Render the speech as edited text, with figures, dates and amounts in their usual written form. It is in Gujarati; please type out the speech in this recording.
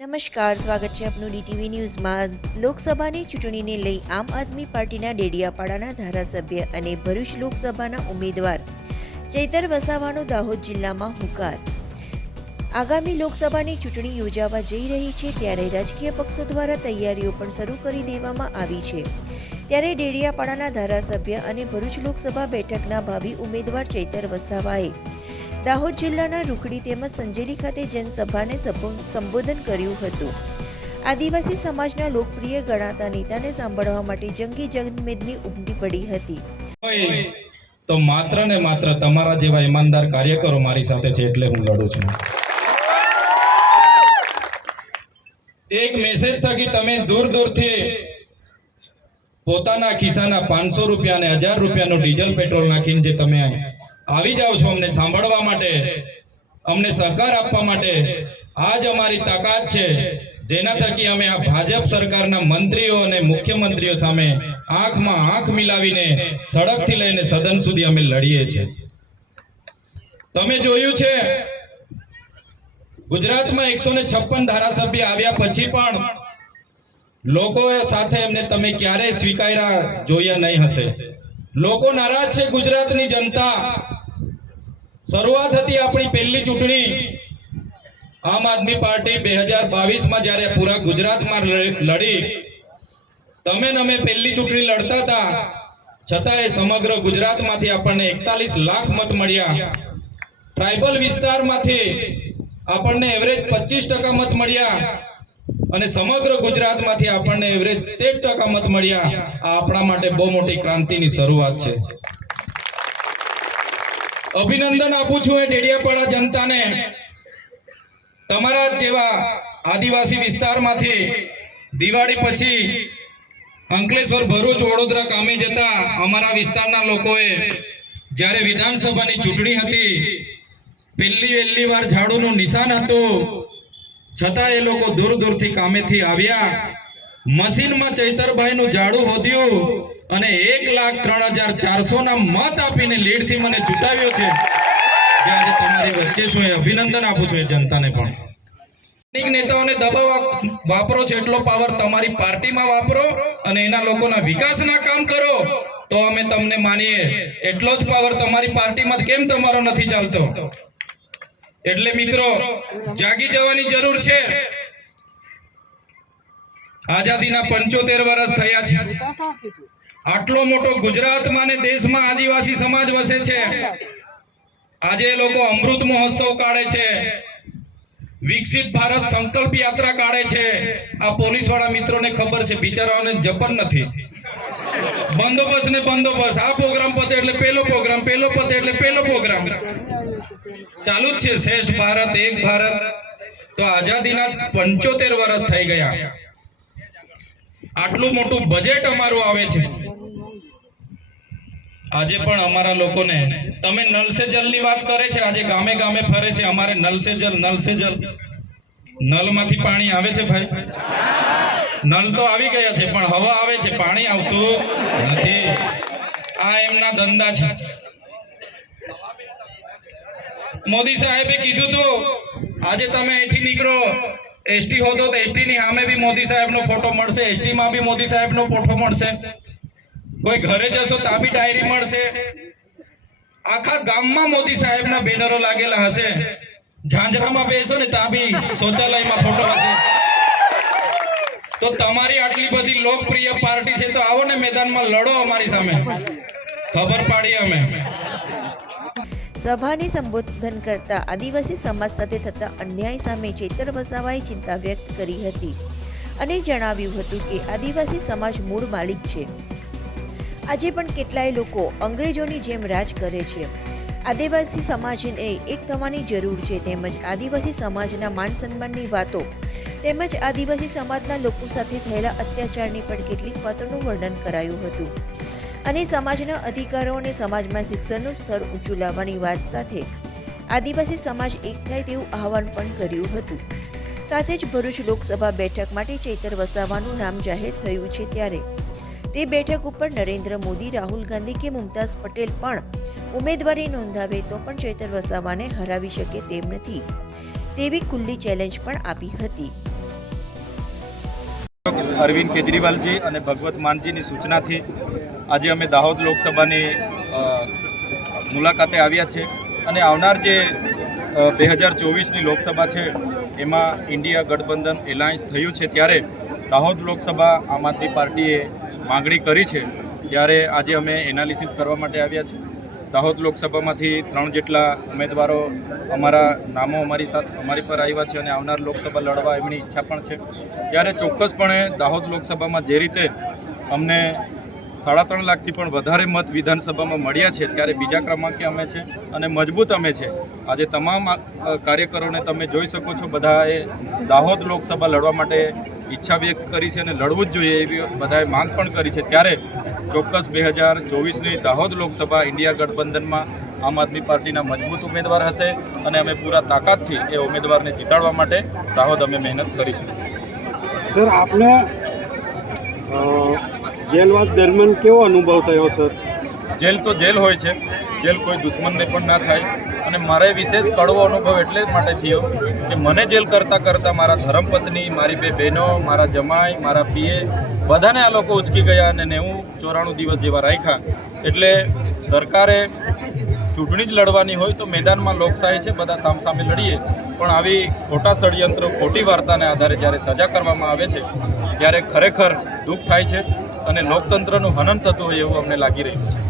નમસ્કાર, સ્વાગત છે આપનું ડીટીવી ન્યૂઝમાં। લોકસભાની ચૂંટણીને લઈ આમ આદમી પાર્ટીના ડેડિયાપાડાના ધારાસભ્ય અને ભરૂચ લોકસભાના ઉમેદવાર ચૈતર વસાવાનો દાહોદ જિલ્લામાં હુંકાર। આગામી લોકસભાની ચૂંટણી યોજાવા જઈ રહી છે ત્યારે રાજકીય પક્ષો દ્વારા તૈયારીઓ પણ શરૂ કરી દેવામાં આવી છે। ત્યારે ડેડિયાપાડાના ધારાસભ્ય અને ભરૂચ લોકસભા બેઠકના ભાવિ ઉમેદવાર ચૈતર વસાવાએ દાહોદ જિલ્લાના રૂખડી તેમજ સંજેલી ખાતે જનસભાને સંબોધન કર્યું હતું। આદિવાસી સમાજના લોકપ્રિય ગણાતા નેતાને સાંભળવા માટે જંગી જનમેદની ઉમટી પડી હતી। તો માત્ર ને માત્ર તમારા જેવા ઈમાનદાર કાર્યકરો મારી સાથે છે એટલે હું લડું છું। એક મેસેજ થકી તમે દૂર દૂરથી પોતાના ખિસ્સાના 500 રૂપિયા અને 1000 રૂપિયાનું ડીઝલ પેટ્રોલ નાખીને જે તમે આવી જાઓ છો અમને સાંભળવા માટે, અમને સહકાર આપવા માટે। આજ અમારી તાકાત છે જેના થકી અમે આ ભાજપ સરકારના મંત્રીઓ અને મુખ્યમંત્રીઓ સામે આંખમાં આંખ મિલાવીને સડકથી લઈને સદન સુધી અમે લડીએ છીએ। તમે જોયું છે ગુજરાતમાં 156 ધારાસભ્ય આવ્યા પછી પણ લોકો સાથે એમને તમે ક્યારેય સ્વીકાર્યા જોયા નહીં હશે। લોકો નારાજ છે। ગુજરાતની જનતા શરૂઆત હતી આપણી પહેલી ચૂંટણી આમ આદમી પાર્ટી 2022માં જ્યારે પૂરા ગુજરાતમાં લડી, તમે ને અમે પહેલી ચૂંટણી લડતા હતા છતાં એ સમગ્ર ગુજરાતમાંથી આપણને 41 લાખ મત મળ્યા। ટ્રાઇબલ વિસ્તારમાંથી આપણને એવરેજ 25% મત મળ્યા અને સમગ્ર ગુજરાતમાંથી આપણને એવરેજ 13% મત મળ્યા। આ આપણા માટે બહુ મોટી ક્રાંતિની શરૂઆત છે। અભિનંદન આપું છું એ ડેડિયાપાડા જનતાને। તમારા જેવા આદિવાસી વિસ્તારમાંથી દિવાળી પછી અંકલેશ્વર, ભરૂચ, વડોદરા કામે જતા અમારા વિસ્તારના લોકોએ જ્યારે વિધાનસભાની ચૂંટણી હતી, પહેલી વાર ઝાડુનું નિશાન હતું છતાં એ લોકો દૂર દૂરથી કામેથી આવ્યા, મશીનમાં ચૈતરભાઈનું ઝાડુ હોદ્યું અને 1,03,400 મત આપીને લીડથી મને ચૂંટાવ્યો છે। આજે તમારી વચ્ચે છું એ અભિનંદન આપું છું એ જનતાને પણ। અનેક નેતાઓને દબાવ વાપરો છો એટલો પાવર તમારી પાર્ટીમાં વાપરો અને એના લોકોના વિકાસના કામ કરો તો અમે તમને માનીએ। એટલો જ પાવર તમારી પાર્ટીમાં કેમ તમારો નથી ચાલતો? એટલે મિત્રો જાગી જવાની જરૂર છે। આઝાદીના 75 વર્ષ થયા છે। આટલો મોટો ગુજરાતમાં ને દેશમાં આદિવાસી સમાજ વસે છે। આજે એ લોકો અમૃત મહોત્સવ કાઢે છે, વિકસિત ભારત સંકલ્પ યાત્રા કાઢે છે। આ પોલીસ વાળા મિત્રોને ખબર છે, બિચારાઓને જપન નથી। બંદોબસ્ત ને બંદોબસ્ત, આ પ્રોગ્રામ પતે એટલે પેલો પ્રોગ્રામ, પેલો પતે એટલે પેલો પ્રોગ્રામ ચાલુ જ છે। શ્રેષ્ઠ ભારત, એક ભારત। તો આઝાદીના 75 વર્ષ થઈ ગયા। આટલું મોટું બજેટ અમારું આવે છે। આજે પણ અમારા લોકોને તમે નલ સે જલની વાત કરે છે, આજે ગામે ગામે ફરે છે, અમારે નલ સે જલ, નલ સે જલ। નલમાંથી પાણી આવે છે ભાઈ? નલ તો આવી ગયા છે પણ હવા આવે છે, પાણી આવતું નથી। આ એમના ધંધા છે। મોદી સાહેબે કીધું તો આજે તમે અહીંથી નીકળો, એસટી હોતો તો એસટી ની સામે બી મોદી સાહેબનો ફોટો મળશે, એસટી માં બી મોદી સાહેબનો ફોટો મળશે, કોઈ ઘરે જશો તો બી ડાયરી મળશે। આખા ગામમાં મોદી સાહેબના બેનરો લાગેલા હશે। ઝાંઝરામાં બેસો ને ત્યાં બી શૌચાલયમાં ફોટો હશે। તો તમારી આટલી બધી લોકપ્રિય પાર્ટી છે તો આવો ને મેદાનમાં લડો અમારી સામે, ખબર પાડીએ અમે। સભાને સંબોધન કરતા આદિવાસી સમાજ સાથે થતા અન્યાય સામે ચૈતર વસાવાએ ચિંતા વ્યક્ત કરી હતી અને જણાવ્યું હતું કે આદિવાસી સમાજ મૂળ માલિક છે। આજે પણ કેટલાય લોકો અંગ્રેજોની જેમ રાજ કરે છે। આદિવાસી સમાજને એક થવાની જરૂર છે તેમજ આદિવાસી સમાજના માન સન્માનની વાતો તેમજ આદિવાસી સમાજના લોકો સાથે થયેલા અત્યાચારની પણ કેટલીક વાતોનું વર્ણન કરાયું હતું અને સમાજના અધિકારો અને સમાજમાં શિક્ષણનું સ્તર ઊંચું લાવવાની વાત સાથે આદિવાસી સમાજ એક થાય તેવું આહવાન પણ કર્યું હતું। સાથે જ ભરૂચ લોકસભા બેઠક માટે ચૈતર વસાવાનું નામ જાહેર થયું છે ત્યારે તે બેઠક ઉપર નરેન્દ્ર મોદી, રાહુલ ગાંધી કે મુમતાઝ પટેલ પણ ઉમેદવારી નોંધાવે તો પણ ચૈતર વસાવાને હરાવી શકે તેમ નથી તેવી ખુલ્લી ચેલેન્જ પણ આપી હતી। અરવિંદ કેજરીવાલજી અને ભગવત માનજીની સૂચનાથી આજે અમે દાહોદ લોકસભાની મુલાકાતે આવ્યા છે અને આવનાર જે 2024ની લોકસભા છે એમાં ઇન્ડિયા ગઠબંધન એલાયન્સ થયું છે ત્યારે દાહોદ લોકસભા આમ આદમી પાર્ટીએ માગણી કરી છે ત્યારે આજે અમે એનાલિસિસ કરવા માટે આવ્યા છે. દાહોદ લોકસભામાંથી 3 જેટલા ઉમેદવારો નામો અમારી પર આવ્યા છે અને આવનાર લોકસભા લડવા એમની ઈચ્છા પણ છે. ત્યારે ચોક્કસપણે દાહોદ લોકસભામાં જે રીતે અમને 3.5 લાખથી પણ વધારે મત વિધાનસભામાં મળ્યા છે ત્યારે બીજા ક્રમાંકે અમે છે અને મજબૂત અમે છે. આજે તમામ કાર્યકરોને તમે જોઈ શકો છો, બધાએ દાહોદ લોકસભા લડવા માટે ઈચ્છા વ્યક્ત કરી છે અને લડવું જ જોઈએ એવી બધાએ માંગ પણ કરી છે. ત્યારે ચોક્કસ 2024ની દાહોદ લોકસભા ઇન્ડિયા ગઠબંધનમાં આમ આદમી પાર્ટીના મજબૂત ઉમેદવાર હશે અને અમે પૂરા તાકાતથી એ ઉમેદવારને જીતાડવા માટે દાહોદ અમે મહેનત કરીશું. સર, આપને જેલવાસ દરમિયાન કેવો અનુભવ થયો સર? જેલ તો જેલ હોય છે, જેલ કોઈ દુશ્મનને પણ ના થાય અને મારે વિશેષ કડવો અનુભવ એટલે જ માટે થયો કે મને જેલ કરતાં મારા ધર્મપત્ની, મારી 2 બહેનો, મારા જમાઈ, મારા પીએ બધાને આ લોકો ઉચકી ગયા અને 94 દિવસ જેવા રાખ્યા. એટલે સરકારે ચૂંટણી જ લડવાની હોય તો મેદાનમાં લોકશાહી છે, બધા સામસામે લડીએ, પણ આવી ખોટા ષડયંત્રો, ખોટી વાર્તાને આધારે જ્યારે સજા કરવામાં આવે છે ત્યારે ખરેખર દુઃખ થાય છે અને લોકતંત્રનું હનન થતું હોય એવું અમને લાગી રહ્યું છે.